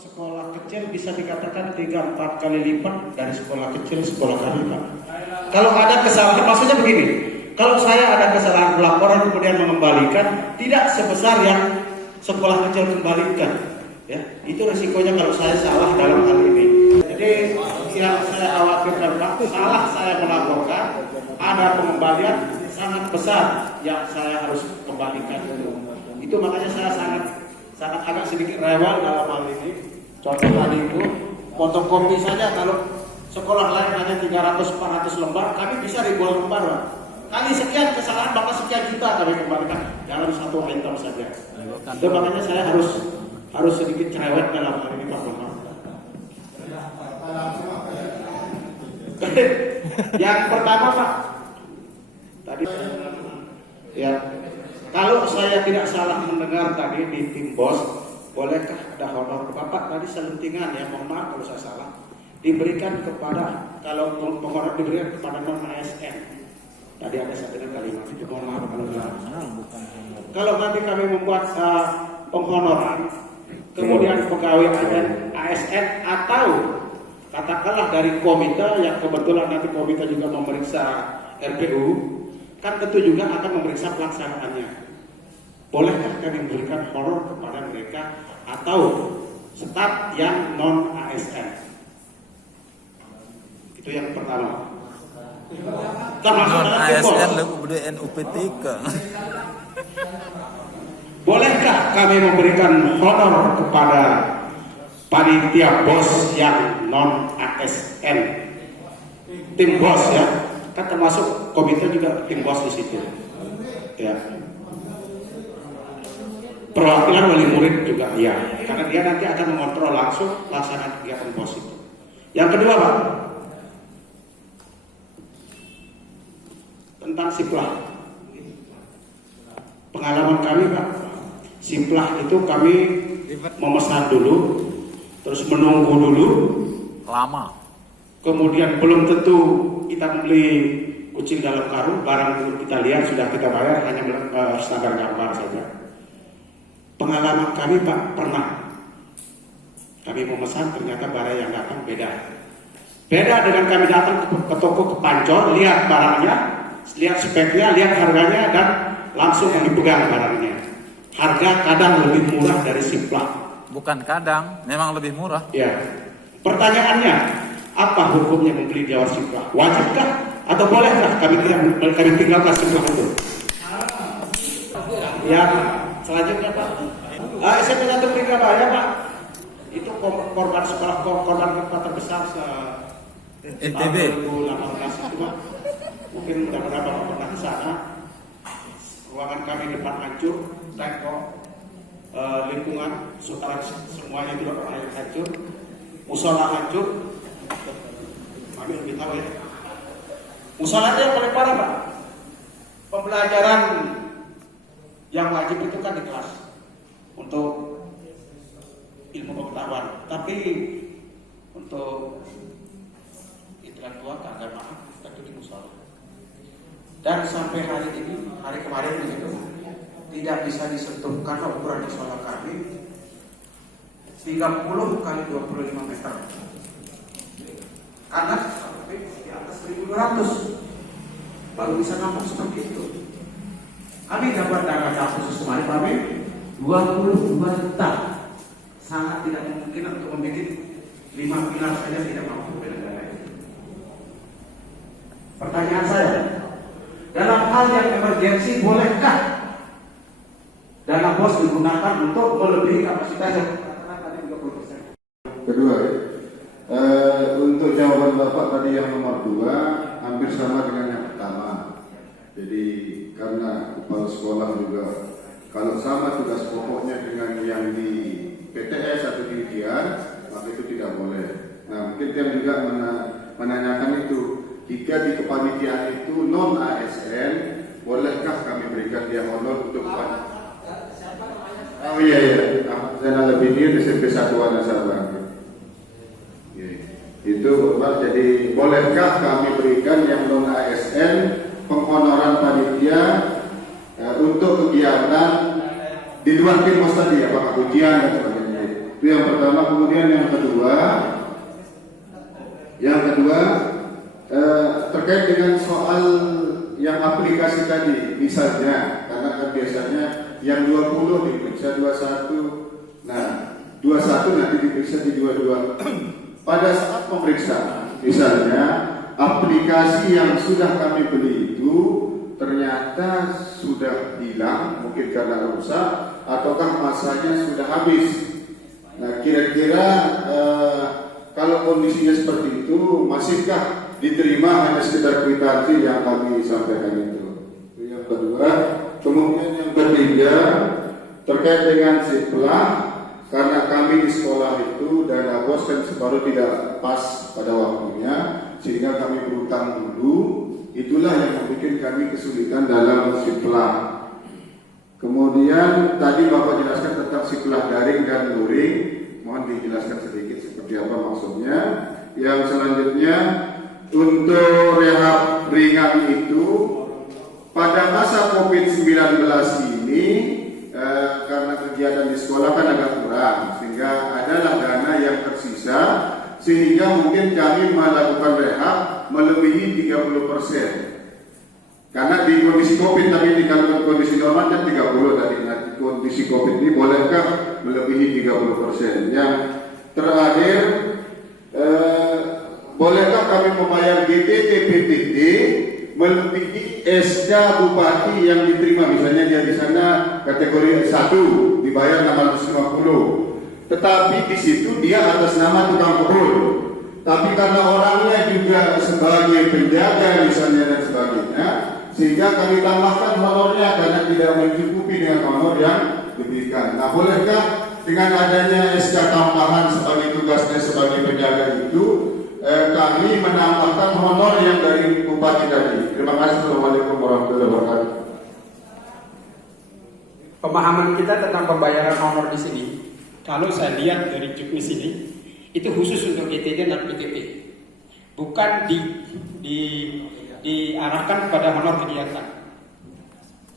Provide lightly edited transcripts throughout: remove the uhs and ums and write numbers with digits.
sekolah kecil bisa dikatakan 3-4 kali lipat dari sekolah kecil sekolah kami, Pak. Kalau ada kesalahan, maksudnya begini, kalau saya ada kesalahan laporan kemudian mengembalikan, tidak sebesar yang sekolah kecil kembalikan, ya. Itu resikonya kalau saya salah dalam hal ini. Jadi yang saya khawatirkan, Pak, salah saya melaporkan, ada pengembalian sangat besar yang saya harus kembalikan. Itu makanya saya sangat agak sedikit rewel dalam hal ini. Contoh tadi itu, fotokopi saja kalau sekolah lain hanya 300-400 lembar, kami bisa ribuan lembar, Pak. Kali sekian kesalahan, maka sekian juta kami kembalikan dalam satu item saja. Itu makanya saya harus sedikit cerewet dalam hal ini, Pak. Yang pertama, Pak, tadi ya, kalau saya tidak salah mendengar tadi di tim bos, bolehkah ada honor Bapak tadi selentingan, ya, mohon maaf kalau saya salah, diberikan kepada, kalau honor diberikan kepada non ASN. Tadi ada satu kalimat itu, mohon maaf kalau salah. Kalau nanti kami membuat penghonoran, kemudian pegawai ASN atau katakanlah dari komite yang kebetulan nanti komite juga memeriksa RPU, kan tentu juga akan memeriksa pelaksanaannya. Bolehkah kami memberikan honor kepada mereka atau staf yang non ASN? Itu yang pertama. Termasuk non ASN lebih NUPT ke. Bolehkah kami memberikan honor kepada panitia bos yang non ASN? Tim bos, ya, kan termasuk komite juga tim bos di situ. Ya. Perwakilan wali murid juga, ya, karena dia nanti akan mengontrol langsung pelaksanaan kegiatan bos itu. Yang kedua, Pak, tentang siplah. Pengalaman kami, Pak, siplah itu kami memesan dulu, terus menunggu dulu, lama. Kemudian belum tentu kita beli kucing dalam karung, barang belum kita lihat sudah kita bayar, hanya standar gambar saja. Pengalaman kami, Pak, pernah kami memesan, ternyata barang yang datang beda dengan kami datang ke toko, ke pancor, lihat barangnya, lihat speknya, lihat harganya, dan langsung kami pegang barangnya. Harga kadang lebih murah dari siplah. Bukan kadang, memang lebih murah. Ya. Pertanyaannya, apa hukumnya membeli di awal siplah? Wajibkah atau bolehkah kami tinggalkan siplah itu? Ya, selanjutnya, Pak. Saya punya berita, Pak, ya, Pak. Itu korban sekolah, korban gempa terbesar NTB 2018 itu, Pak. Mungkin mudah-mudahan Bapak pernah ke sana. Ruangan kami depan hancur, tembok, lingkungan, sutara semuanya juga hancur, musola hancur. Kami lebih tahu, ya. Musola itu yang paling parah, Pak. Pembelajaran yang wajib itu kan di kelas untuk ilmu pengetahuan, tapi untuk intelektual keagamaan itu di musola. Dan sampai hari ini, hari kemarin begitu, tidak bisa disentuh karena ukuran musola kami 30 kali 25 meter. Karena sampai di atas 1.200 baru bisa nampung seperti itu. Kami dapat dana khusus kemarin kami 22 juta. Sangat tidak mungkin untuk membuat 5 pilar saja tidak mampu dengan dana itu. Pertanyaan saya, dalam hal yang emergensi, bolehkah dana bos digunakan untuk melebihi kapasitas yang tadi 20%? Kedua, untuk jawaban Bapak tadi yang nomor 2 hampir sama dengan yang pertama. Jadi karena kepala sekolah juga kalau sama tugas pokoknya dengan yang di PTS atau di ujian, maka itu tidak boleh. Nah, mungkin dia juga menanyakan itu, jika di kepanitiaan itu non ASN, bolehkah kami berikan dia honor untuk Oh iya, Zainal Abidin SMP 1 Nasabah. Itu Bapak, jadi bolehkah kami berikan yang non ASN penghonoran panitia untuk kegiatan di luar tim tadi, apakah ujian dan sebagainya. Itu yang pertama. Kemudian yang kedua terkait dengan soal yang aplikasi tadi, misalnya karena kan biasanya yang 20 diperiksa 21, nah 21 nanti diperiksa di 22. Pada saat pemeriksaan, misalnya aplikasi yang sudah kami beli itu ternyata sudah hilang, mungkin karena rusak ataukah masanya sudah habis. Nah, kira-kira kalau kondisinya seperti itu, masihkah diterima hanya sekedar kwitansi yang kami sampaikan itu? Itu yang kedua. Kemudian yang ketiga terkait dengan siplah, karena kami di sekolah itu dana bos kan separuh tidak pas pada waktunya, sehingga kami berutang dulu. Itulah yang membuat kami kesulitan dalam siplah. Kemudian tadi Bapak jelaskan tentang siplah daring dan luring. Mohon dijelaskan sedikit seperti apa maksudnya. Yang selanjutnya untuk rehab ringan itu pada masa COVID-19 ini karena kegiatan di sekolah kan agak kurang, sehingga adalah dana yang tersisa, sehingga mungkin kami melakukan rehab melebihi 30%. Karena di kondisi COVID, tapi di kondisi normal kan 30 tadi. Nah, di kondisi COVID ini bolehkah melebihi 30%? Yang terakhir, bolehkah kami membayar GTT PTT melebihi SK Bupati yang diterima? Misalnya dia di sana kategori 1 dibayar 650, tetapi di situ dia atas nama tukang kebun. Tapi karena orangnya juga sebagai penjaga misalnya dan sebagainya, sehingga kami tambahkan honornya karena tidak mencukupi dengan honor yang diberikan. Nah, bolehkah dengan adanya SK tambahan sebagai tugasnya sebagai penjaga itu, kami menambahkan honor yang dari bupati tadi? Terima kasih. Assalamualaikum warahmatullahi wabarakatuh. Pemahaman kita tentang pembayaran honor di sini, kalau saya lihat dari juknis ini, itu khusus untuk GTD dan PTT, bukan diarahkan kepada honor kegiatan.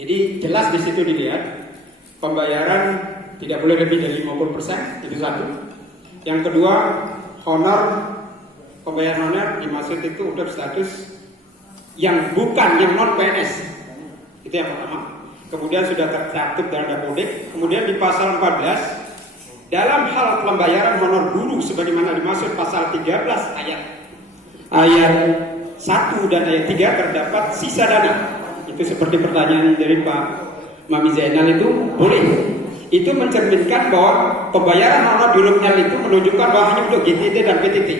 Jadi jelas di situ dilihat pembayaran tidak boleh lebih dari 50%, itu satu. Yang kedua, pembayaran honor dimaksud itu udah status yang bukan, yang non PNS, itu yang pertama. Kemudian sudah tercatat dalam Dapodik. Kemudian di pasal 14, dalam hal pembayaran honor guru sebagaimana dimaksud pasal 13 ayat 1 dan ayat 3 terdapat sisa dana. Itu seperti pertanyaan dari Pak Mami Zainal itu boleh. Itu mencerminkan bahwa pembayaran honor di huruf L itu menunjukkan bahwa hanya untuk GTT dan PTT,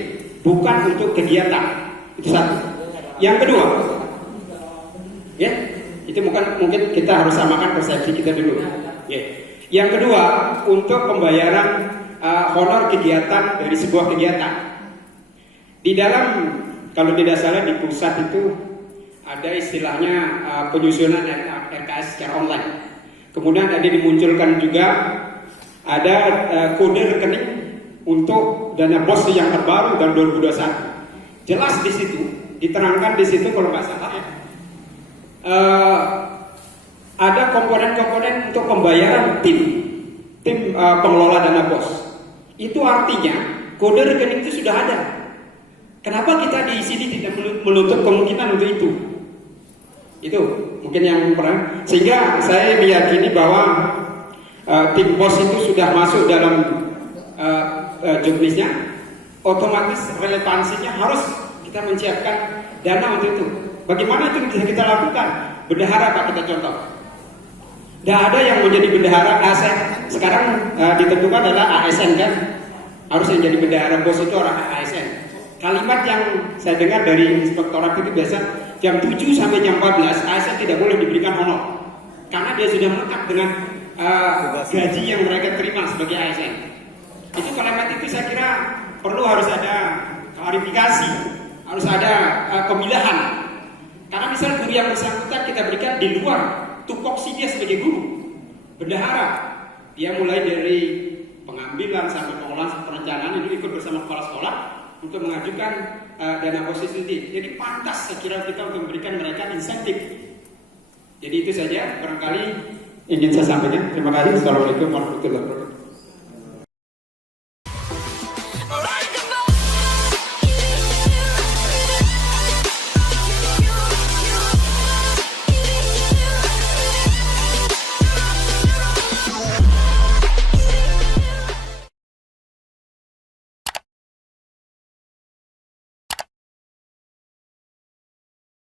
bukan untuk kegiatan. Itu satu. Yang kedua, ya, itu mungkin kita harus samakan persepsi kita dulu. Ya. Yang kedua, untuk pembayaran honor kegiatan dari sebuah kegiatan. Di dalam, kalau tidak salah di pusat itu ada istilahnya penyusunan RKS secara online. Kemudian ada dimunculkan juga ada kode rekening untuk dana bos yang terbaru tahun 2021. Jelas di situ, diterangkan di situ kalau nggak salah ya. Ada komponen-komponen untuk pembayaran tim pengelola dana bos. Itu artinya kode rekening itu sudah ada. Kenapa kita di sini tidak menutup kemungkinan untuk itu? Itu mungkin yang pernah. Sehingga saya meyakini bahwa tim pos itu sudah masuk dalam juknisnya. Otomatis relevansinya harus kita menyiapkan dana untuk itu. Bagaimana itu bisa kita lakukan? Bendahara Pak, kita contoh. Tidak ada yang menjadi bendahara ASN. Sekarang ditentukan adalah ASN kan. Harus yang jadi bendahara bos itu orang ASN. Kalimat yang saya dengar dari inspektorat itu biasa jam 7 sampai jam 14 ASN tidak boleh diberikan honor. Karena dia sudah melekat dengan gaji yang mereka terima sebagai ASN. Itu kalimat itu saya kira harus ada klarifikasi, harus ada pemilahan. Karena misalnya guru yang bersangkutan kita berikan di luar tupoksi dia sebagai guru, bendahara, dia mulai dari pengambilan sampai pengolahan perencanaan itu ikut bersama kepala sekolah untuk mengajukan dana posisi. Jadi pantas saya kira kita untuk memberikan mereka insentif. Jadi itu saja barangkali ingin saya sampaikan. Terima kasih. Assalamualaikum warahmatullahi wabarakatuh.